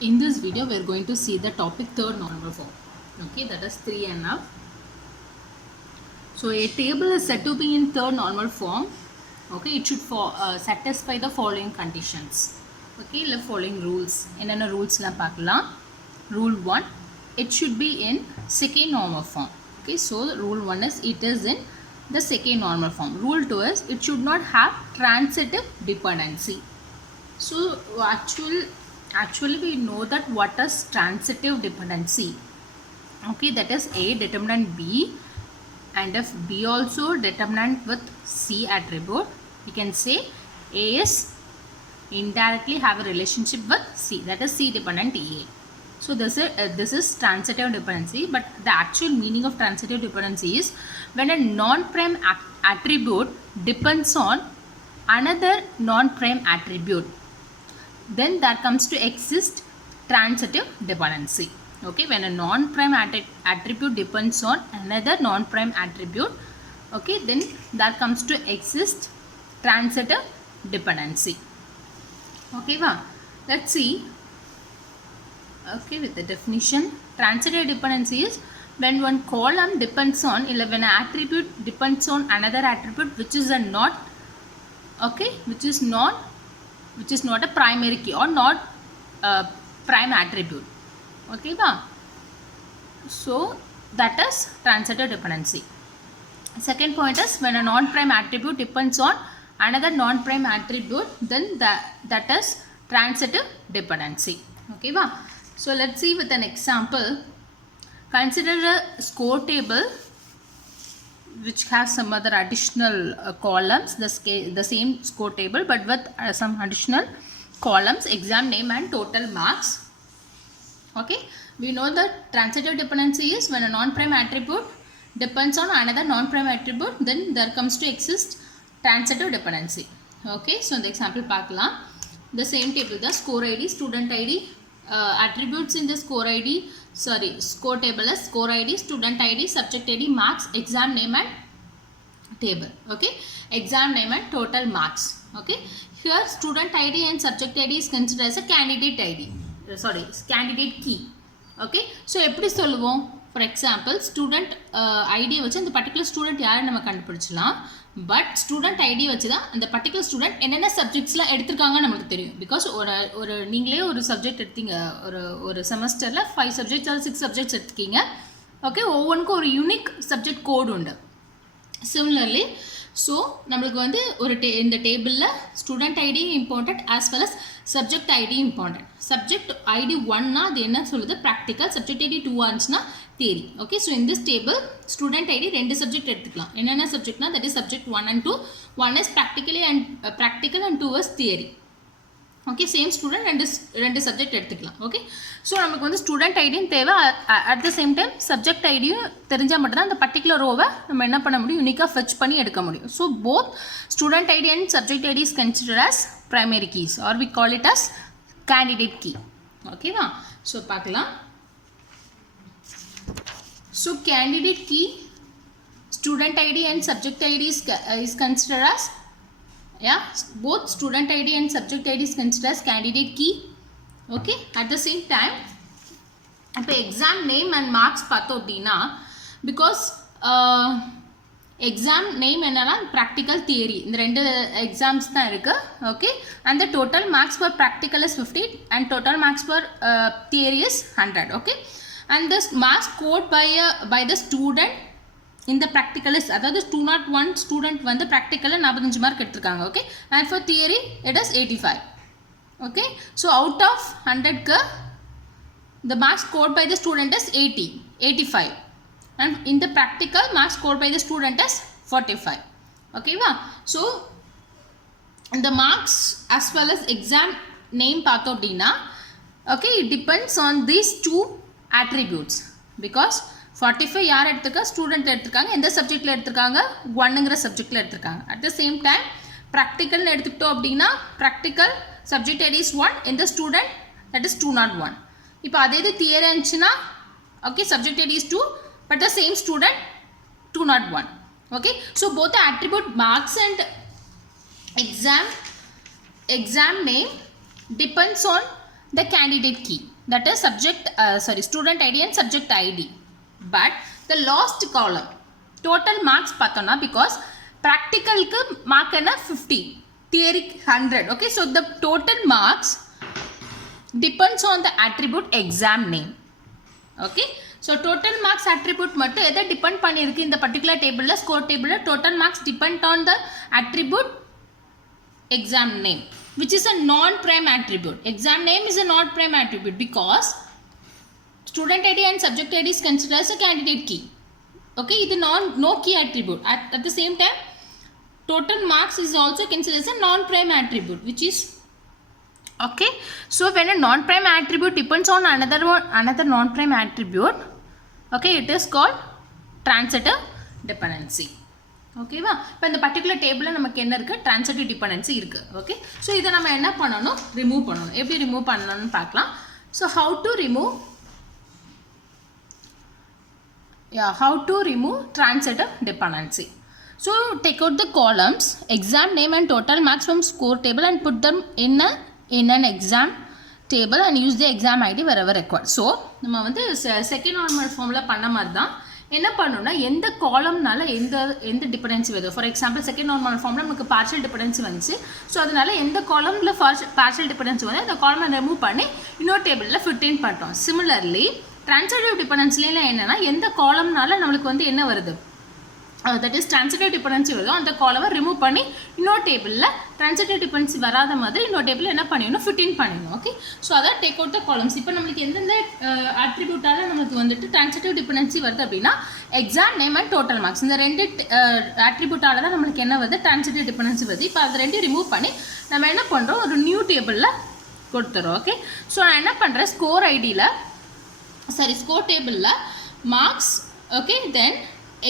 In this video, we are going to see the topic third normal form. Okay, that is 3 and up. So a table is said to be in third normal form. Okay, it should satisfy the following conditions. Okay, the following rules. Enna rules la paakalam. Rule 1, it should be in second normal form. Okay, so rule 1 is it is in the second normal form. Rule 2 is it should not have transitive dependency. So actually we know that what is transitive dependency. Okay, that is A determinant B, and if B also determinant with C attribute, we can say A is indirectly have a relationship with C, that is C dependent A. So this is transitive dependency, but the actual meaning of transitive dependency is when a non-prime attribute depends on another non-prime attribute, then that comes to exist transitive dependency. Okay, when a non-prime attribute depends on another non-prime attribute, okay, then that comes to exist transitive dependency. Okay, let's see. Okay, with the definition, transitive dependency is when one column depends on, when an attribute depends on another attribute which is a not, okay, which is not a primary key or not prime attribute. Okay, so that is transitive dependency. Second point is when a non-prime attribute depends on another non-prime attribute, then that is transitive dependency. Okay, so let's see with an example. Consider a score table which has some other additional columns, the same score table but with some additional columns, exam name and total marks. Okay, we know that transitive dependency is when a non-prime attribute depends on another non-prime attribute, then there comes to exist transitive dependency. Okay, so in the example paakalam, the same table, the score id, student id, attributes in the score table is score id, student id, subject id, marks, exam name and table. Okay, exam name and total marks. Okay, here student id and subject id is considered as a candidate id, candidate key. Okay, so எப்படி சொல்லுவோம்? For example, student id வச்சு அந்த particular student யாரை நம்ம கண்டுபிடிச்சலாம். But student ID வச்சு தான் அந்த பர்டிகுலர் ஸ்டூடெண்ட் என்னென்ன சப்ஜெக்ட்ஸ்லாம் எடுத்திருக்காங்கன்னு நமக்கு தெரியும். பிகாஸ் ஒரு நீங்களே ஒரு சப்ஜெக்ட் எடுத்தீங்க, ஒரு செமஸ்டரில் 5 சப்ஜெக்ட்ஸ் ஆர் 6 சப்ஜெக்ட்ஸ் எடுத்துக்கீங்க. ஓகே, ஒவ்வொன்றுக்கும் ஒரு யூனிக் சப்ஜெக்ட் கோடு உண்டு. சிமிலர்லி ஸோ நம்மளுக்கு வந்து இந்த டேபிளில் student ID important as well as subject ID important. Subject ID 1னா அது என்ன சொல்லுது, ப்ராக்டிக்கல். சப்ஜெக்ட் ஐடி 2 ஆச்சுன்னா theory. Okay, so in this table student ID 2 subject எடுத்துக்கலாம். என்னென்ன சப்ஜெக்ட்னா that is subject 1 and 2. 1 is practical and 2 is theory. Okay, same student ரெண்டு subject எடுத்துக்கலாம். ஓகே, ஸோ நமக்கு வந்து ஸ்டூடெண்ட் ஐடியும் தேவை, at the same time subject ஐடியும் தெரிஞ்சால் மட்டும்தான் அந்த பர்டிகுலர் ரோவை நம்ம என்ன பண்ண முடியும், யூனிக்காக ஃபெச் பண்ணி எடுக்க முடியும். So both student ID and subject ID is consider as primary keys or we call it as candidate key. ஓகேவா, ஸோ பார்க்கலாம். So candidate key, student id and subject id is considered as, yeah, both student id and subject id is considered as candidate key. Okay, at the same time இப்போ exam name and marks பார்த்தோம் அப்படின்னா, because exam name என்னன்னா practical theory, இந்த ரெண்டு எக்ஸாம்ஸ் தான் இருக்கு. Okay, and the total marks for practical is 50 and total marks for theory is 100. okay, and this marks scored by the student in the practical is, அதாவது 201 student வந்து ப்ராக்டிக்கலில் 45 mark எடுத்திருக்காங்க. Okay, and for theory it is 85. Okay, so out of 100க்கு the marks scored by the student is 85 and in the practical marks scored by the student is 45. okay so the marks as well as exam name பார்த்தோம் அப்படின்னா, okay, it depends on these two attributes because 45 யார் எடுத்திருக்கா, ஸ்டூடெண்ட் எடுத்திருக்காங்க. எந்த சப்ஜெக்டில் எடுத்திருக்காங்க, 1ங்கிற சப்ஜெக்டில் எடுத்திருக்காங்க. அட் த சேம் டைம் ப்ராக்டிக்கல்னு எடுத்துக்கிட்டோம் அப்படின்னா, ப்ராக்டிக்கல் சப்ஜெக்ட் ஐடி இஸ் 1, எந்த ஸ்டூடெண்ட் தட் இஸ் 201. இப்போ அதே இது தியரி இருந்துச்சுன்னா, okay, subject ID is 2 but the same student 201. Okay, so both the attribute marks and exam name depends on the candidate key, that is student ID and subject ID. But the last column total marks பார்த்தோம்னா because practicalக்கு mark என்ன 50, theory 100. Okay, so the total marks depends on the attribute exam name. Okay, so total marks attribute மட்டும் எதை depend பண்ணிருக்கு இந்த particular tableல score tableல total marks depend on the attribute exam name, which is a non-prime attribute. Exam name is a non-prime attribute because student ID and subject ID is considered as a candidate key. Okay, இது no key attribute. At the same time, total marks is also considered as a non-prime attribute, which is okay. So when a non-prime attribute depends on another non-prime attribute, okay, it is called transitive dependency. Okay va, இப்போ இந்த particular table நமக்கு என்ன இருக்கு, transitive dependency இருக்கு. Okay, so இதை நம்ம என்ன பண்ணணும், remove பண்ணணும். எப்படி remove பண்ணணும்னு பார்க்கலாம். So how to remove transitive dependency. So take out the columns exam name and total marks from score table and put them in an exam table and use the exam ID wherever required. So நம்ம வந்து second normal formula பண்ண மாதிரி தான் என்ன பண்ணணும்னா எந்த காலம்னால எந்த டிபெண்டன்சி வருது. ஃபார் எக்ஸாம்பிள் செகண்ட் நார்மல் ஃபார்ம்ல நமக்கு பார்ஷியல் டிபெண்டன்சி வந்துச்சு. ஸோ அதனால எந்த காலம்ல பார்ஷியல் டிபெண்டன்சி வந்து அந்த காலமை ரிமூவ் பண்ணி இன்னொரு டேபிளில் ஃபிட் இன் பண்ணிட்டோம். சிமிலர்லி ட்ரான்சிட்டிவ் டிபெண்டன்சிலாம் என்னன்னா எந்த காலம்னால நம்மளுக்கு வந்து என்ன வருது, தட் இஸ் ட்ரான்சிட்டிவ் டிபெண்டன்சி வருதோ அந்த காலமை ரிமூவ் பண்ணி இன்னொரு டேபிளில் ட்ரான்சிட்டிவ் டிபெண்டன்சி வராத மாதிரி இன்னொரு டேபிளில் என்ன பண்ணிடணும், ஃபிட் இன் பண்ணிடணும். ஓகே, ஸோ அதான் டேக் அவுட் த காலம்ஸ். இப்போ நம்மளுக்கு எந்தெந்த அட்ரிபியூட்டால் நம்மளுக்கு வந்துட்டு ட்ரான்சிட்டிவ் டிபெண்டன்சி வருது அப்படின்னா exam name and total marks, இந்த ரெண்டு அட்ரிபியூட்டால் தான் நம்மளுக்கு என்ன வருது, ட்ரான்சிட்டிவ் டிபெண்டன்சி வருது. இப்போ அது ரெண்டையும் ரிமூவ் பண்ணி நம்ம என்ன பண்ணுறோம், ஒரு நியூ டேபிளில் கொடுத்துறோம். ஓகே, ஸோ நான் என்ன பண்ணுறேன், ஸ்கோர் டேபிளில் மார்க்ஸ், ஓகே, தென்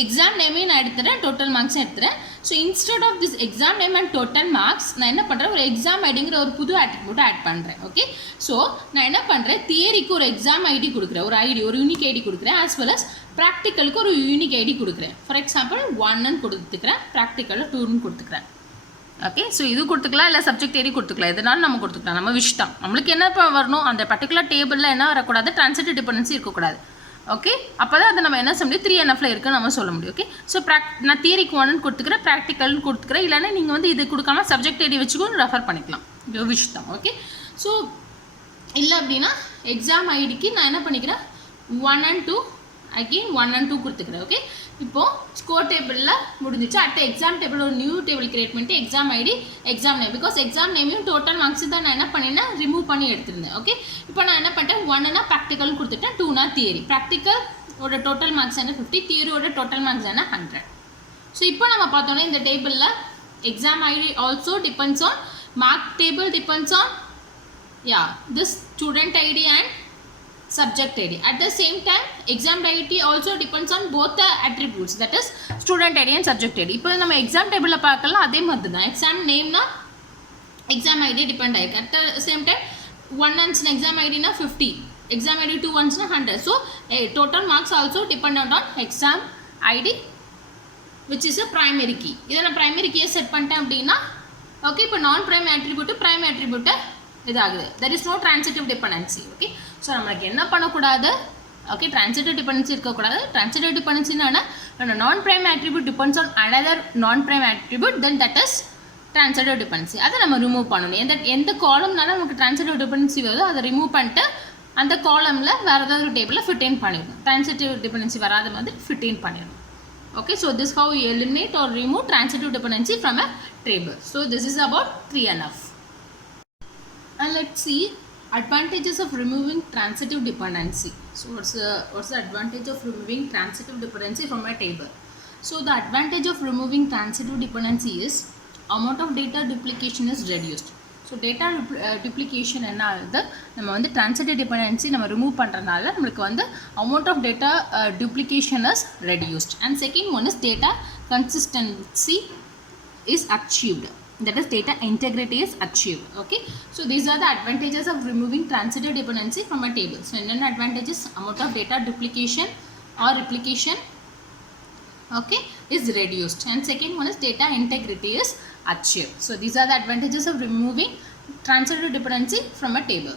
எக்ஸாம் நேமையும் நான் எடுத்துகிறேன், டோட்டல் மார்க்ஸும் எடுத்துகிறேன். So instead of this exam name and total marks நான் என்ன பண்ணுறேன், ஒரு எக்ஸாம் ஐடிங்கிற ஒரு புது அட்ரிபியூட்டை ஆட் பண்ணுறேன். ஓகே, ஸோ நான் என்ன பண்ணுறேன், தியரிக்கு ஒரு எக்ஸாம் ஐடி கொடுக்குறேன், ஒரு யூனிக் ஐடி கொடுக்குறேன், ஆஸ் வெல் அஸ் ப்ராக்டிக்கலுக்கு ஒரு யூனிக் ஐடி கொடுக்குறேன். ஃபார் எக்ஸாம்பிள் 1ன்னு கொடுத்துக்கிறேன், ப்ராக்டிக்கலில் 2ன்னு கொடுத்துக்கிறேன். ஓகே, ஸோ இது கொடுத்துக்கலாம், இல்லை சப்ஜெக்ட் ஐடி கொடுத்துக்கலாம், எதனாலும் நம்ம கொடுத்துக்கலாம், நம்ம விஷ் தான். நம்மளுக்கு என்ன இப்போ வரணும், அந்த பர்டிகுலர் டேபிளில் என்ன வரக்கூடாது, ட்ரான்சிட்டிவ் டிபெண்டன்சி இருக்கக்கூடாது. ஓகே, அப்போ தான் அதை நம்ம என்ன சொல்ல முடியும், 3NFல இருக்குன்னு நம்ம சொல்ல முடியும். ஓகே, ஸோ நான் தியரிக்கு 1ன்னு கொடுத்துக்கிறேன், ப்ராக்டிக்கல்னு கொடுத்துக்கிறேன், இல்லைன்னா நீங்கள் வந்து இது கொடுக்காம சப்ஜெக்ட் ஐடி வச்சுக்கும் ரெஃபர் பண்ணிக்கலாம், இது விஷ் தான். ஓகே, ஸோ இல்லை அப்படின்னா எக்ஸாம் ஐடிக்கு நான் என்ன பண்ணிக்கிறேன், 1 and 2 அகெயின் 1 and 2 கொடுத்துக்கிறேன். ஓகே, இப்போது ஸ்கோர் டேபிளில் முடிஞ்சிச்சு. அடுத்த எக்ஸாம் டேபிள் ஒரு நியூ டேபிள் கிரியேட் பண்ணிட்டு exam ID, exam name, because exam நேமையும் டோட்டல் மார்க்ஸ் தான் நான் என்ன பண்ணினேன், ரிமூவ் பண்ணி எடுத்துருந்தேன். ஓகே, இப்போ நான் என்ன பண்ணிட்டேன், 1னா ப்ராக்டிக்கல்னு கொடுத்துட்டேன், 2னா தியரி. ப்ராக்டிக்கலோட டோட்டல் மார்க்ஸ் என்ன 50, தியரியோட டோட்டல் மார்க்ஸ் என்ன 100. ஸோ இப்போ நம்ம பார்த்தோன்னா இந்த டேபிளில் exam ID also depends on, mark table depends on this student ID and subject ID. At the same time, exam ID also depends on both the attributes, that is student ID and subject ID. இப்போ நம்ம எக்ஸாம் டேபிளில் பார்க்கலாம், அதே மாதிரி தான். Exam நேம்னா exam ID depend ஆகிருக்கு. At the same time 1 அன்ஸ்னா எக்ஸாம் ஐடினா 50, எக்ஸாம் ஐடி 2 அன்ஸ்னா 100. So total marks also depend on exam ID which is a primary key. இதை நான் ப்ரைமரி கீயை செட் பண்ணிட்டேன் அப்படின்னா ஓகே, இப்போ நான் ப்ரைம் அட்ரிபியூட்டு ப்ரைம் அட்ரிபியூட்டை இதாகுது, there is no transitive dependency. Okay, so நம்மளுக்கு என்ன பண்ணக்கூடாது, ஓகே, ட்ரான்சிட்டிவ் டிபெண்டன்சி இருக்கக்கூடாது. ட்ரான்சிட்டிவ் டிபெண்டன்சின்னா non prime attribute depends on another non prime attribute, then that is transitive dependency. அதை நம்ம ரிமூவ் பண்ணணும். எந்த காலம்னால நமக்கு ட்ரான்சிட்டிவ் டிபெண்டன்சி வருதோ அதை ரிமூவ் பண்ணிட்டு அந்த காலமில் வேறு ஏதாவது ஒரு டேபிளில் ஃபிட் இன் பண்ணிடணும். ட்ரான்சிட்டிவ் டிபெண்டன்சி வராத மாதிரி ஃபிட் இன் பண்ணிடணும். Okay, so this is how you eliminate or remove transitive dependency from a table. So this is about 3NF. And let's see advantages of removing transitive dependency. So what's the advantage of removing transitive dependency from a table? So the advantage of removing transitive dependency is amount of data duplication is reduced. So data duplication என்ன ஆகுது, நம்ம வந்து transitive dependency நம்ம ரிமூவ் பண்ணுறதுனால நம்மளுக்கு வந்து amount of data duplication is reduced. And second one is data consistency is achieved, that is data integrity is achieved. Okay, so these are the advantages of removing transitive dependency from a table. So என்னென்ன advantages, amount of data duplication or replication, okay, is reduced. And second one is data integrity is achieved. So these are the advantages of removing transitive dependency from a table.